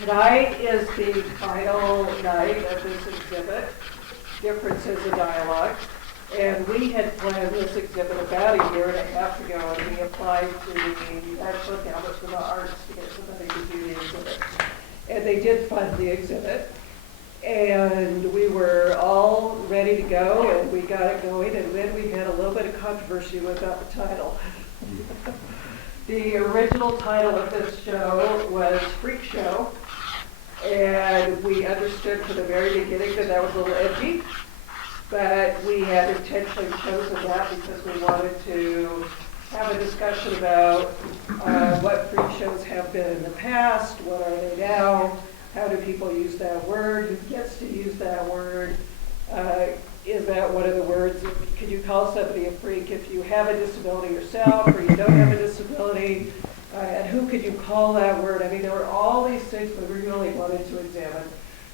Tonight is the final night of this exhibit, Differences in Dialogue. And we had planned this exhibit about a year and a half ago, and we applied to the National Endowment for the Arts to get somebody to do the exhibit. And they did fund the exhibit. And we were all ready to go, and we got it going, and then we had a little bit of controversy about the title. The original title of this show was Freak Show, and we understood from the very beginning that that was a little edgy, but we had intentionally chosen that because we wanted to have a discussion about what freak shows have been in the past, what are they now, how do people use that word, who gets to use that word, is that one of the words, could you call somebody a freak if you have a disability yourself or you don't have a disability, and who could you call that word? I mean, there were all these things that we really wanted to examine.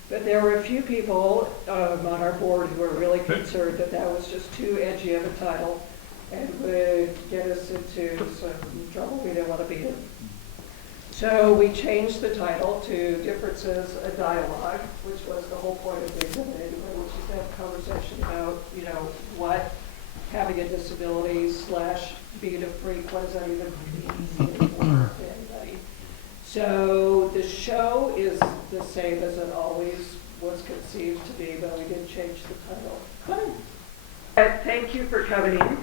But there were a few people on our board who were really concerned that that was just too edgy of a title and would get us into some trouble we didn't want to be in. So we changed the title to Differences, a Dialogue, which was the whole point of the exhibit anyway, which is to have a conversation about, you know, what having a disability / being a freak, what does that even mean to anybody? So the show is the same as it always was conceived to be, but we did change the title. Thank you for coming in.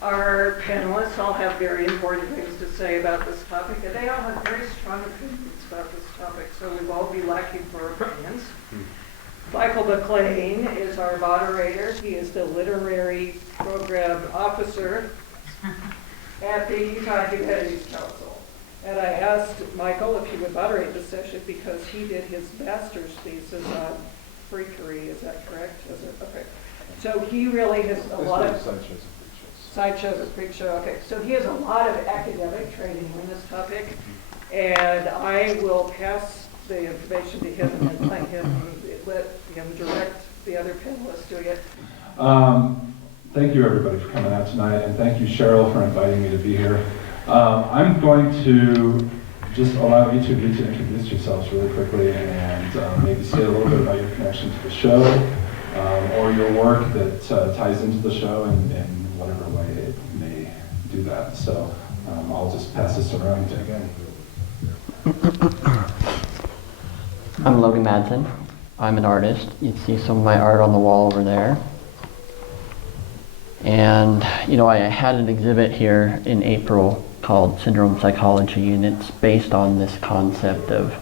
Our panelists all have very important things to say about this topic, and they all have very strong opinions about this topic, so we won't be lacking for opinions. Michael McLean is our moderator. He is the literary program officer at the Utah Humanities Council. And I asked Michael if he would moderate the session because he did his master's thesis on freakery. Is that correct? Is it? Okay. So he really has a lot of sideshows and freak show. Okay. So he has a lot of academic training on this topic, and I will pass the information to him and then let him direct the other panelists doing it. Thank you everybody for coming out tonight, and thank you Cheryl for inviting me to be here. I'm going to just allow each of you to introduce yourselves really quickly and maybe say a little bit about your connection to the show or your work that ties into the show in whatever way it may do that. So I'll just pass this around again. I'm Logan Madsen. I'm an artist. You can see some of my art on the wall over there. And, you know, I had an exhibit here in April called Syndrome Psychology, and it's based on this concept of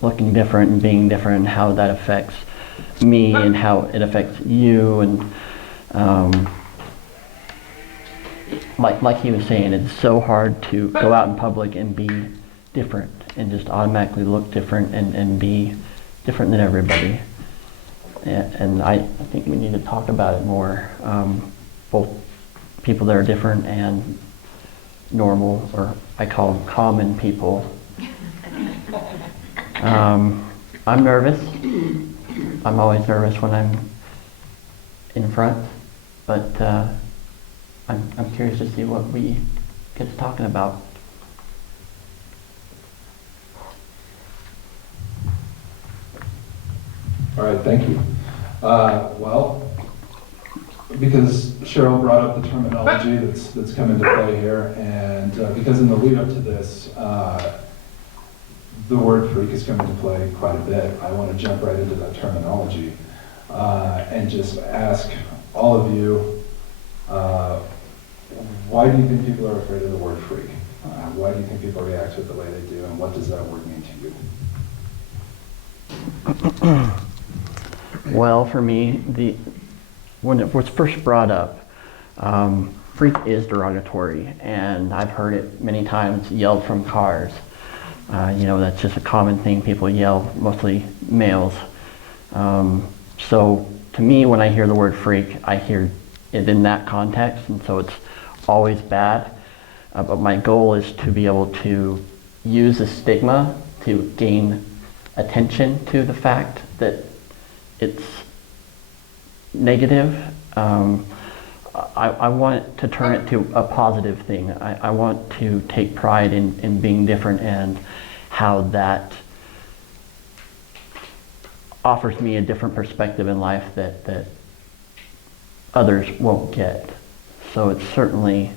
looking different and being different and how that affects me and how it affects you. And like he was saying, it's so hard to go out in public and be different and just automatically look different and be different than everybody. And I think we need to talk about it more. Both people that are different and normal, or I call them common people. I'm nervous. I'm always nervous when I'm in front, but I'm curious to see what we get to talking about. All right, thank you. Well, because Cheryl brought up the terminology that's come into play here, and because in the lead up to this, the word freak has come into play quite a bit, I want to jump right into that terminology and just ask all of you, why do you think people are afraid of the word freak? Why do you think people react to it the way they do, and what does that word mean to you? Well, for me, when it was first brought up, freak is derogatory, and I've heard it many times yelled from cars. You know, that's just a common thing people yell, mostly males. So to me, when I hear the word freak, I hear it in that context, and so it's always bad. But my goal is to be able to use the stigma to gain attention to the fact that it's negative. I want to turn it to a positive thing. I want to take pride in being different and how that offers me a different perspective in life that others won't get. So it certainly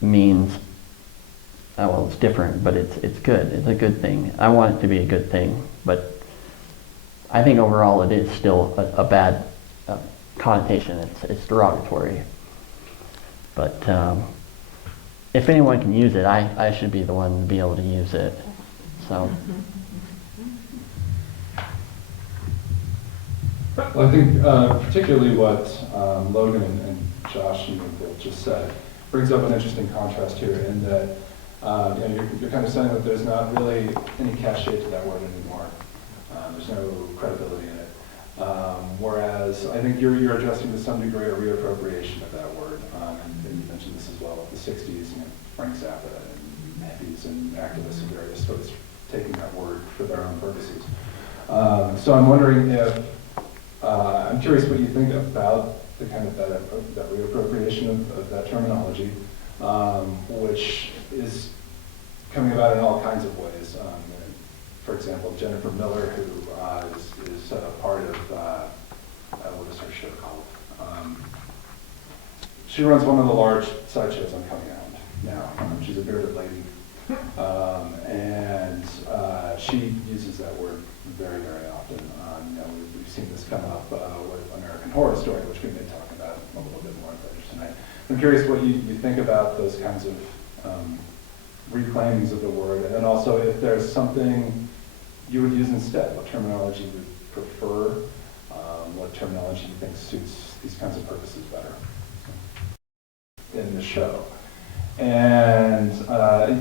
means, well, it's different, but it's good. It's a good thing. I want it to be a good thing, but I think overall it is still a bad connotation. It's derogatory. But if anyone can use it, I should be the one to be able to use it. So. Well, I think particularly what Logan and Josh and Bill just said brings up an interesting contrast here in that you know, you're kind of saying that there's not really any cachet to that word anymore. There's no credibility in it. Whereas I think you're addressing to some degree a reappropriation of that word. And you mentioned this as well with the 60s, you know, Frank Zappa and hippies and activists and various folks taking that word for their own purposes. So I'm wondering if, I'm curious what you think about the kind of that reappropriation of that terminology, which is coming about in all kinds of ways. For example, Jennifer Miller, who is part of, what is her show called? She runs one of the large sideshows on Coming Out now. She's a bearded lady. And she uses that word very, very often. You know, we've seen this come up with American Horror Story, which we may talk about a little bit more later tonight. I'm curious what you think about those kinds of reclaimings of the word, and then also if there's something you would use instead, what terminology you would prefer, what terminology you think suits these kinds of purposes better in the show. And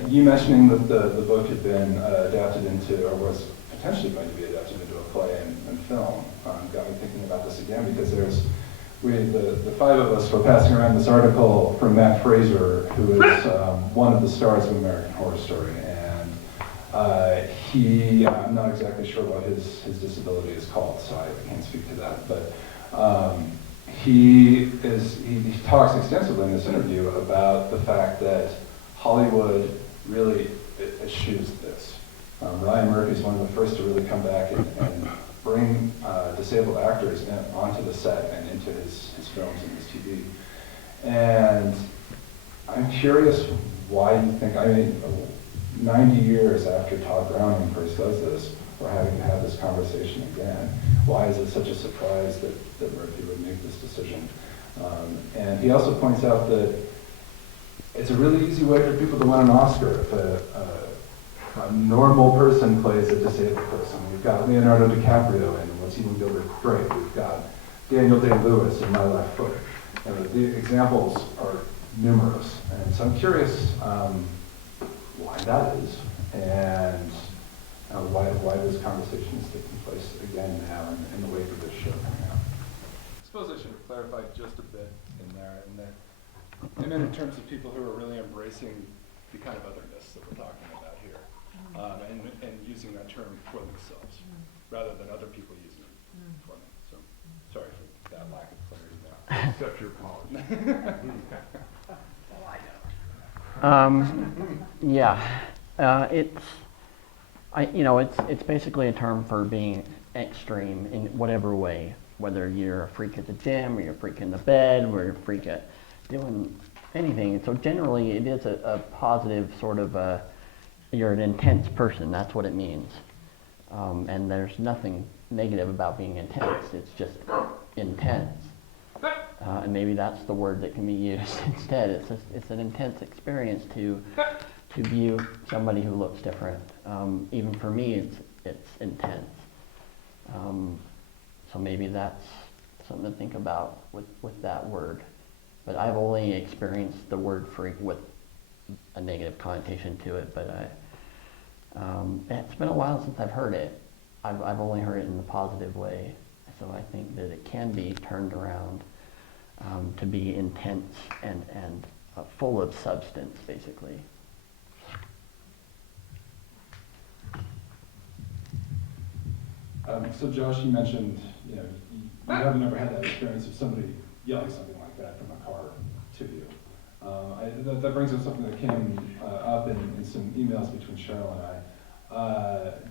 you mentioning that the book had been adapted into, or was potentially going to be adapted into a play and film, got me thinking about this again, because the five of us were passing around this article from Matt Fraser, who is one of the stars of American Horror Story. And I'm not exactly sure what his disability is called, so I can't speak to that. But he talks extensively in this interview about the fact that Hollywood really eschews this. Ryan Murphy is one of the first to really come back and bring disabled actors onto the set and into his films and his TV. And I'm curious why you think, 90 years after Todd Browning first does this, we're having to have this conversation again. Why is it such a surprise that Murphy would make this decision? And he also points out that it's a really easy way for people to win an Oscar if a normal person plays a disabled person. We've got Leonardo DiCaprio in What's Eating Gilbert Grape. We've got Daniel Day-Lewis in My Left Foot. The examples are numerous. And so I'm curious why that is, and why this conversation is taking place again now in the wake of this show coming out. I suppose I should have clarified just a bit in there, I meant in terms of people who are really embracing the kind of otherness that we're talking about here, and using that term for themselves, rather than other people using it for them. So, sorry for that lack of clarity now. Accept your apology. Yeah, it's basically a term for being extreme in whatever way, whether you're a freak at the gym, or you're a freak in the bed, or you're a freak at doing anything. So generally it is a positive sort of you're an intense person, that's what it means. And there's nothing negative about being intense, it's just intense. And maybe that's the word that can be used instead. It's an intense experience to view somebody who looks different. Even for me, it's intense. So maybe that's something to think about with that word. But I've only experienced the word freak with a negative connotation to it. But it's been a while since I've heard it. I've only heard it in the positive way. So I think that it can be turned around. To be intense and full of substance, basically. So Josh, you mentioned, you haven't ever had that experience of somebody yelling something like that from a car to you. That brings up something that came up in some emails between Cheryl and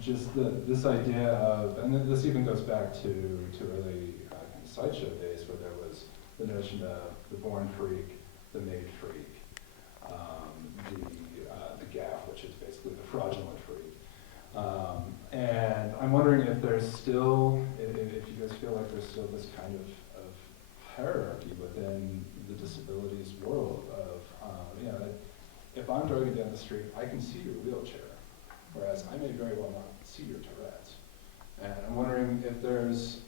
just this idea of, and this even goes back to early kind of sideshow days where there was the notion of the born freak, the made freak, the gaff, which is basically the fraudulent freak. And I'm wondering if there's still, if you guys feel like there's still this kind of hierarchy within the disabilities world of, if I'm driving down the street, I can see your wheelchair, whereas I may very well not see your Tourette. And I'm wondering if there's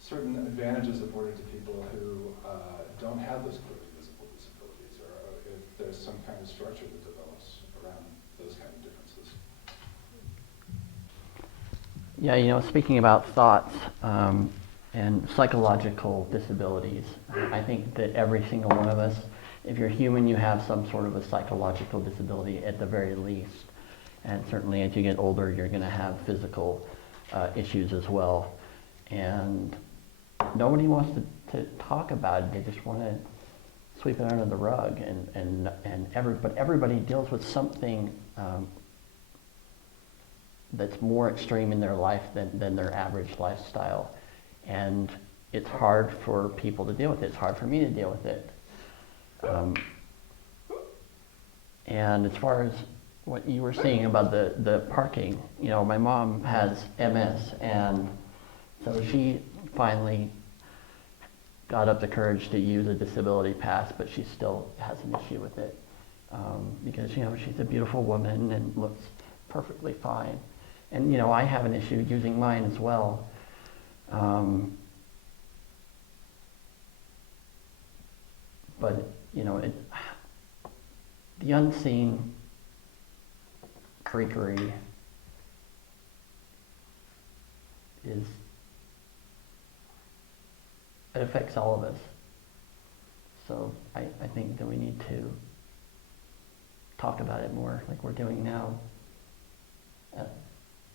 certain advantages afforded to people who don't have those clearly visible disabilities, or if there's some kind of structure that develops around those kind of differences. Yeah, speaking about thoughts and psychological disabilities, I think that every single one of us, if you're human, you have some sort of a psychological disability at the very least. And certainly as you get older, you're going to have physical issues as well. And nobody wants to talk about it. They just want to sweep it under the rug. But everybody deals with something that's more extreme in their life than their average lifestyle. And it's hard for people to deal with it. It's hard for me to deal with it. And as far as what you were saying about the parking, my mom has MS, and so she finally got up the courage to use a disability pass, but she still has an issue with it because she's a beautiful woman and looks perfectly fine. And I have an issue using mine as well. But the unseen freakery it affects all of us. So I think that we need to talk about it more like we're doing now.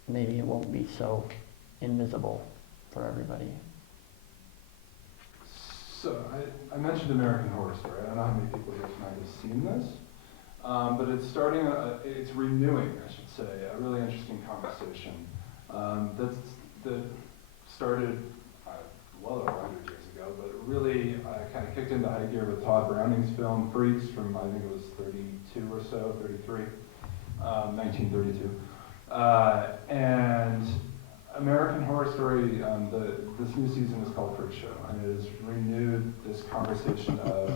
Maybe it won't be so invisible for everybody. So I mentioned American Horror Story. I don't know how many people here tonight have seen this, but it's renewing, I should say, a really interesting conversation that started well over 100 years ago, but really kind of kicked into high gear with Todd Browning's film Freaks from, I think it was 32 or so, 33, 1932. And American Horror Story, this new season is called Freak Show, and it has renewed this conversation of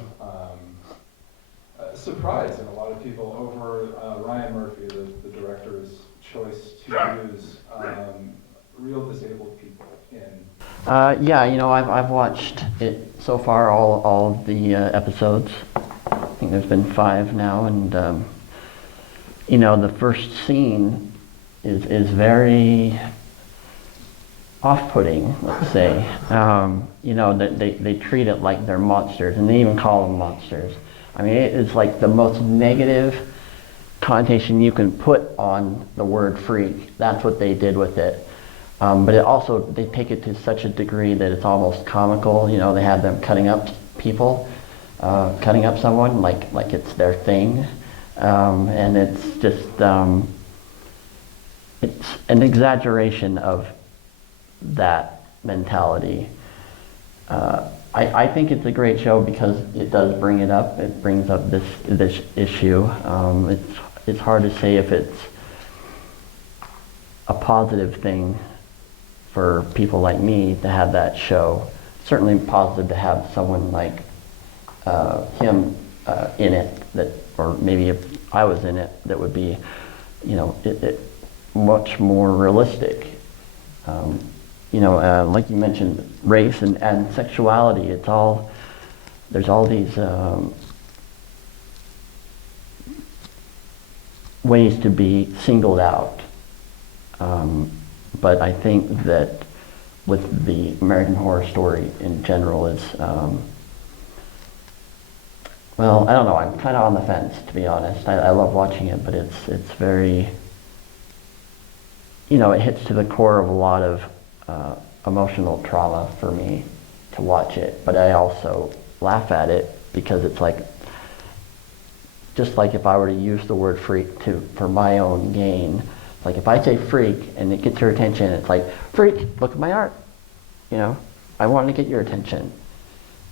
surprise in a lot of people over Ryan Murphy, the director's choice to use real disabled people in. I've watched it so far, all of the episodes. I think there's been 5 now, and the first scene is very off-putting, let's say. They treat it like they're monsters, and they even call them monsters. I mean, it is like the most negative connotation you can put on the word freak. That's what they did with it. But it also, they take it to such a degree that it's almost comical. They have them cutting up people, cutting up someone like it's their thing. And it's just, it's an exaggeration of that mentality. I think it's a great show because it does bring it up. It brings up this issue. It's hard to say if it's a positive thing for people like me to have that show. Certainly positive to have someone like him in it, or maybe if I was in it, that would be, it much more realistic. Like you mentioned, race and sexuality, there's all these ways to be singled out. But I think that with the American Horror Story in general is, well, I don't know, I'm kind of on the fence, to be honest. I love watching it, but it's very, it hits to the core of a lot of emotional trauma for me to watch it. But I also laugh at it because it's like, just like if I were to use the word freak for my own gain. Like if I say freak and it gets your attention, it's like, freak, look at my art. You know, I want to get your attention.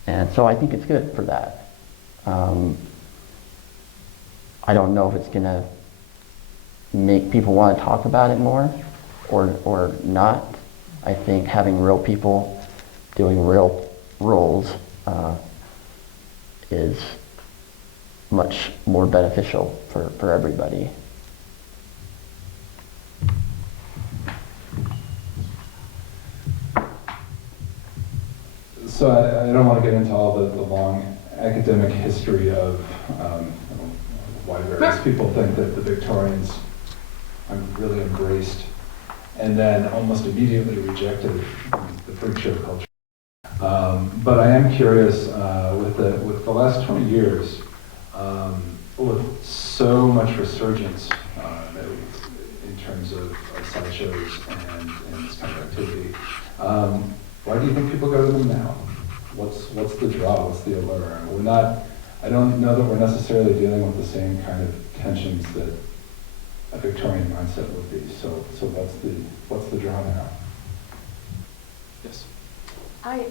And so I think it's good for that. I don't know if it's going to make people want to talk about it more or not. I think having real people doing real roles is much more beneficial for everybody. So I don't want to get into all the long academic history of why various people think that the Victorians really embraced and then almost immediately rejected the freak show culture. But I am curious, with the last 20 years, with so much resurgence in terms of sideshows and this kind of activity, why do you think people go to them now? What's the draw? What's the allure? I don't know that we're necessarily dealing with the same kind of tensions that a Victorian mindset would be. So what's the draw now? Yes. I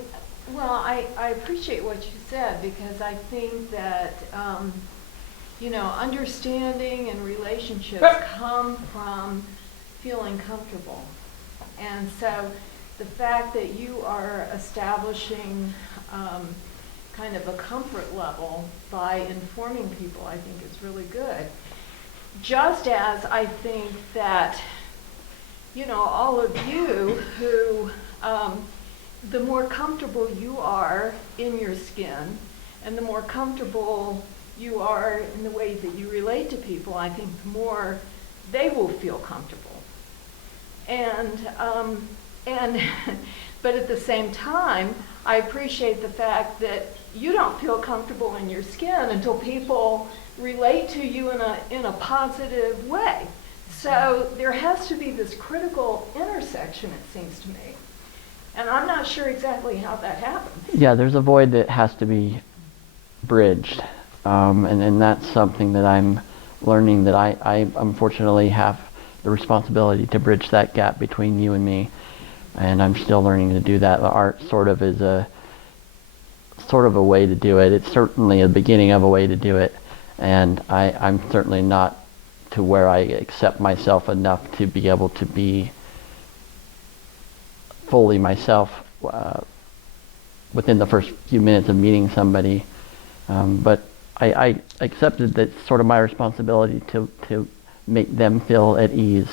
appreciate what you said, because I think that understanding and relationships come from feeling comfortable, and so the fact that you are establishing kind of a comfort level by informing people, I think is really good. Just as I think that, all of you who, the more comfortable you are in your skin and the more comfortable you are in the way that you relate to people, I think the more they will feel comfortable. But at the same time, I appreciate the fact that you don't feel comfortable in your skin until people relate to you in a positive way. So there has to be this critical intersection, it seems to me. And I'm not sure exactly how that happens. Yeah, there's a void that has to be bridged. And that's something that I'm learning, that I unfortunately have the responsibility to bridge that gap between you and me. And I'm still learning to do that. The art sort of is a way to do it. It's certainly a beginning of a way to do it. And I'm certainly not to where I accept myself enough to be able to be fully myself within the first few minutes of meeting somebody. But I accepted that it's sort of my responsibility to make them feel at ease.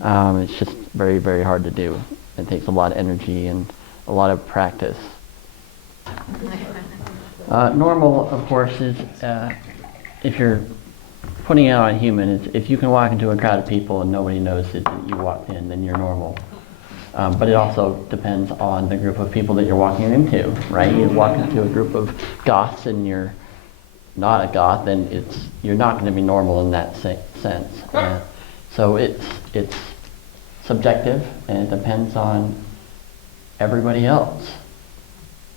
It's just very, very hard to do. It takes a lot of energy and a lot of practice. Normal, of course, is if you're putting it on human, if you can walk into a crowd of people and nobody knows that you walked in, then you're normal. But it also depends on the group of people that you're walking into, right? You walk into a group of goths and you're not a goth, then you're not going to be normal in that sense. So it's subjective, and it depends on everybody else.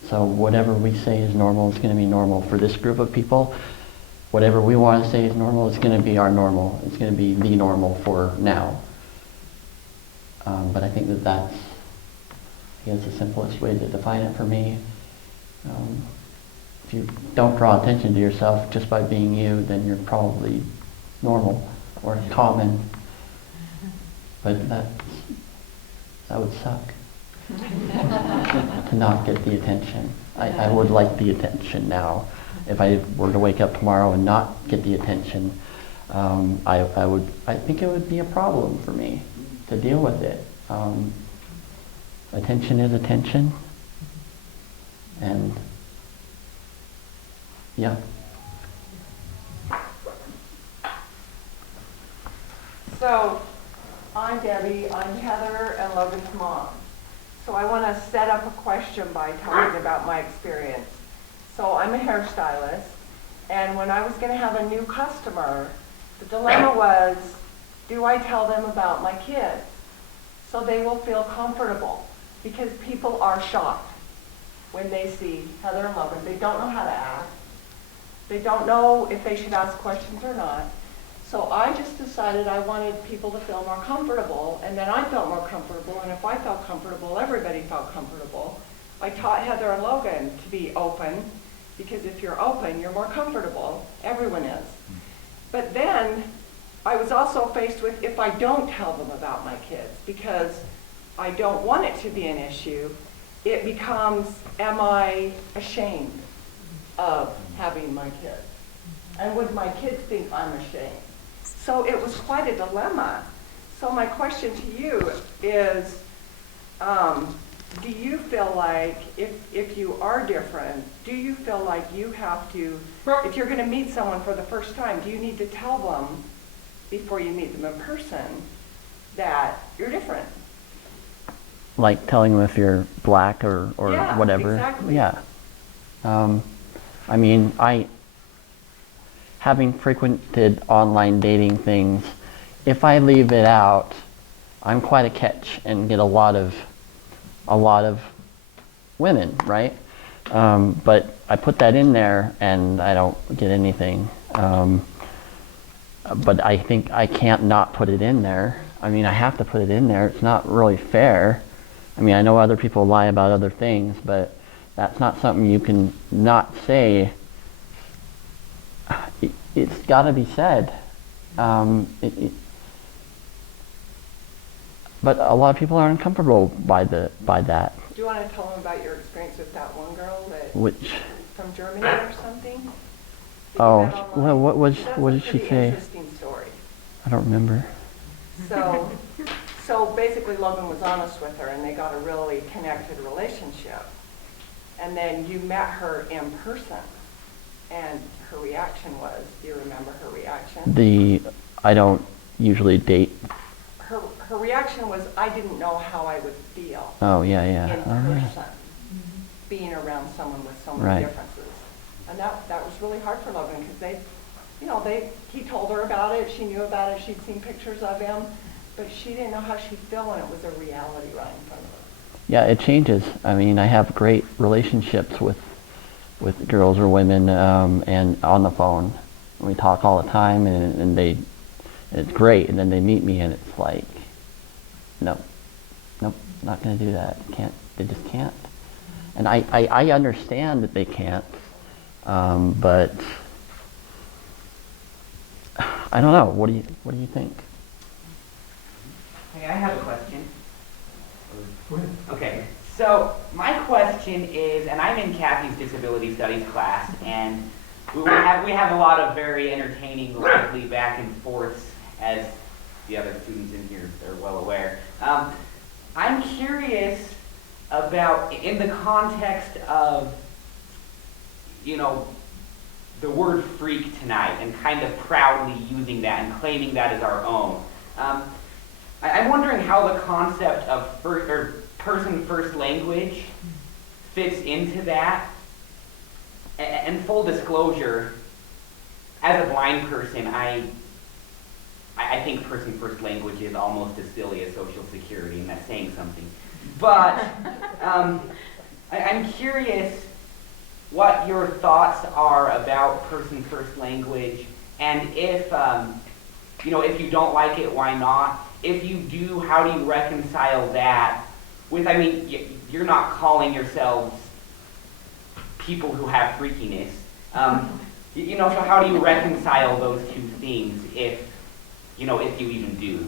So whatever we say is normal is going to be normal for this group of people. Whatever we want to say is normal is going to be our normal. It's going to be the normal for now. But I think that's the simplest way to define it for me. If you don't draw attention to yourself just by being you, then you're probably normal or common. But that would suck. To not get the attention. I would like the attention now. If I were to wake up tomorrow and not get the attention, I think it would be a problem for me to deal with it. Attention is attention, and yeah. So, I'm Debbie, I'm Heather and Logan's mom. So I want to set up a question by talking about my experience. So I'm a hairstylist, and when I was going to have a new customer, the dilemma was, do I tell them about my kids so they will feel comfortable? Because people are shocked when they see Heather and Logan. They don't know how to act. They don't know if they should ask questions or not. So I just decided I wanted people to feel more comfortable, and then I felt more comfortable, and if I felt comfortable, everybody felt comfortable. I taught Heather and Logan to be open, because if you're open, you're more comfortable. Everyone is. But then I was also faced with, if I don't tell them about my kids, because I don't want it to be an issue, it becomes, am I ashamed of having my kids? And would my kids think I'm ashamed? So it was quite a dilemma. So my question to you is, do you feel like, if you are different, do you feel like you have to, if you're going to meet someone for the first time, do you need to tell them before you meet them in person that you're different? Like telling them if you're black or Yeah, whatever. exactly. Yeah. I mean, having frequented online dating things, if I leave it out, I'm quite a catch and get a lot of women, right? But I put that in there and I don't get anything. But I think I can't not put it in there. I mean, I have to put it in there. It's not really fair. I mean, I know other people lie about other things, but that's not something you can not say. It's got to be said. But a lot of people are uncomfortable by that. Do you want to tell them about your experience with that one girl that Which, from Germany or something? that you oh, met online? well, what That's did a she pretty say? Interesting story. I don't remember. So basically Logan was honest with her and they got a really connected relationship. And then you met her in person and her reaction was, do you remember her reaction? I don't usually date. Her reaction was, I didn't know how I would feel Oh, yeah. in Oh, yeah. person, being around someone with so many Right. differences. And that was really hard for Logan because he told her about it, she knew about it, she'd seen pictures of him, but she didn't know how she'd feel when it was a reality right in front of her. Yeah, it changes. I mean, I have great relationships with girls or women, and on the phone. We talk all the time, and it's great. And then they meet me, and it's like, nope, not going to do that. They just can't. And I understand that they can't, but I don't know. What do you think? Hey, I have a question. Okay, so my question is, and I'm in Kathy's disability studies class, and we have a lot of very entertaining, lively back and forths, as the other students in here are well aware. I'm curious about, in the context of, the word freak tonight, and kind of proudly using that and claiming that as our own. I'm wondering how the concept of person first language fits into that. And full disclosure, as a blind person, I think person first language is almost as silly as Social Security, and that's saying something. But I'm curious what your thoughts are about person first language, and if you don't like it, why not? If you do, how do you reconcile that with, you're not calling yourselves people who have freakiness. So how do you reconcile those two things if you even do?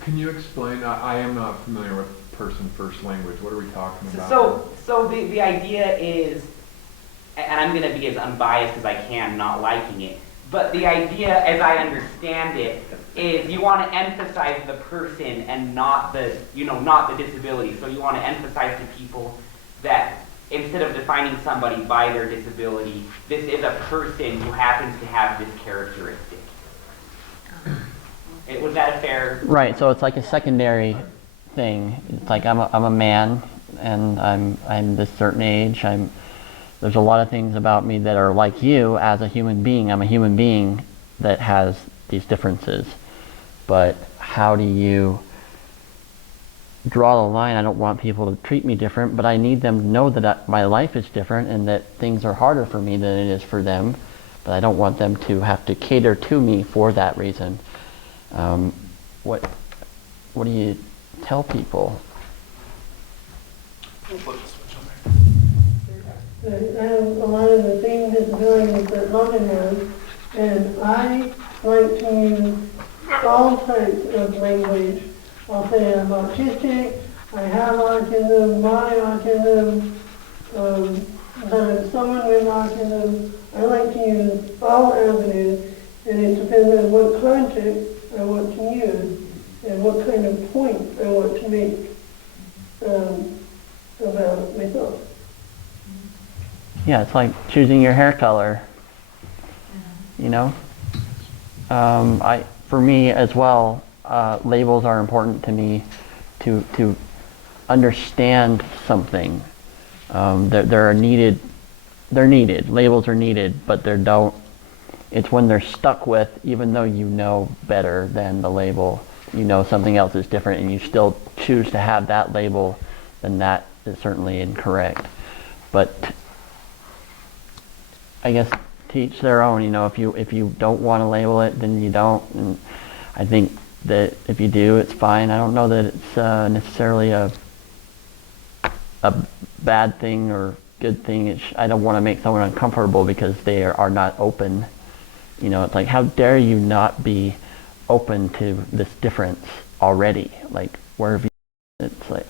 Can you explain? I am not familiar with person first language. What are we talking about? So the idea is, and I'm going to be as unbiased as I can, not liking it, but the idea, as I understand it, is you want to emphasize the person and not the disability. So you want to emphasize to people that instead of defining somebody by their disability, this is a person who happens to have this characteristic. Was that a fair? Right. So it's like a secondary thing. It's like I'm a man, and I'm this certain age. There's a lot of things about me that are like you as a human being. I'm a human being that has these differences. But how do you draw the line? I don't want people to treat me different, but I need them to know that my life is different and that things are harder for me than it is for them. but I don't want them to have to cater to me for that reason. What do you tell people? I have a lot of the same disabilities that Logan has, and I like to use all types of language. I'll say I'm autistic, I have autism, my autism, that I'm someone with autism. I like to use all avenues, and it depends on what context I want to use and what kind of point I want to make about myself. Yeah, it's like choosing your hair color, you know? For me as well, labels are important to me to understand something. They're needed, labels are needed, but it's when they're stuck with, even though you know better than the label, you know something else is different and you still choose to have that label, then that is certainly incorrect. But I guess to each their own, you know, if you don't want to label it, then you don't. And I think that if you do, it's fine. I don't know that it's necessarily a bad thing or good thing. I don't want to make someone uncomfortable because they are not open. You know, it's like, how dare you not be open to this difference already? Like, where have you? It's like,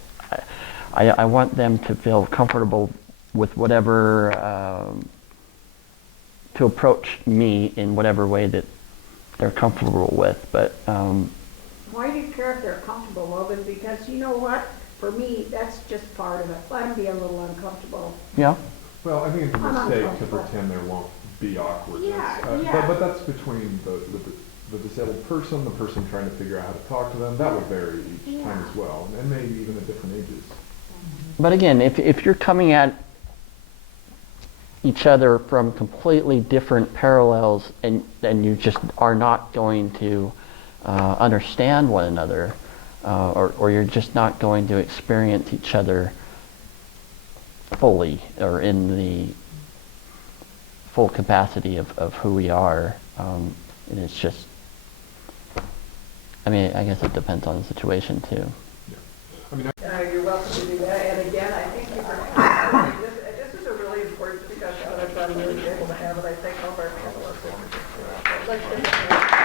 I want them to feel comfortable with whatever, to approach me in whatever way that they're comfortable with. But why do you care if they're comfortable, Logan? Because you know what? For me, that's just part of it. Let them be a little uncomfortable. yeah, Well, I think it's a I'm mistake to uncomfortable. pretend there won't be awkwardness. Yeah. But that's between the disabled person, the person trying to figure out how to talk to them. That would vary each time as well, and maybe even at different ages. but again, if you're coming at each other from completely different parallels and you just are not going to understand one another, or you're just not going to experience each other fully or in the full capacity of who we are, and it's just, I mean, I guess it depends on the situation too. You're welcome to do that, and again, I thank you for having me. This is a really important discussion that I've been really able to have, and I thank all of our panelists. Let's give it a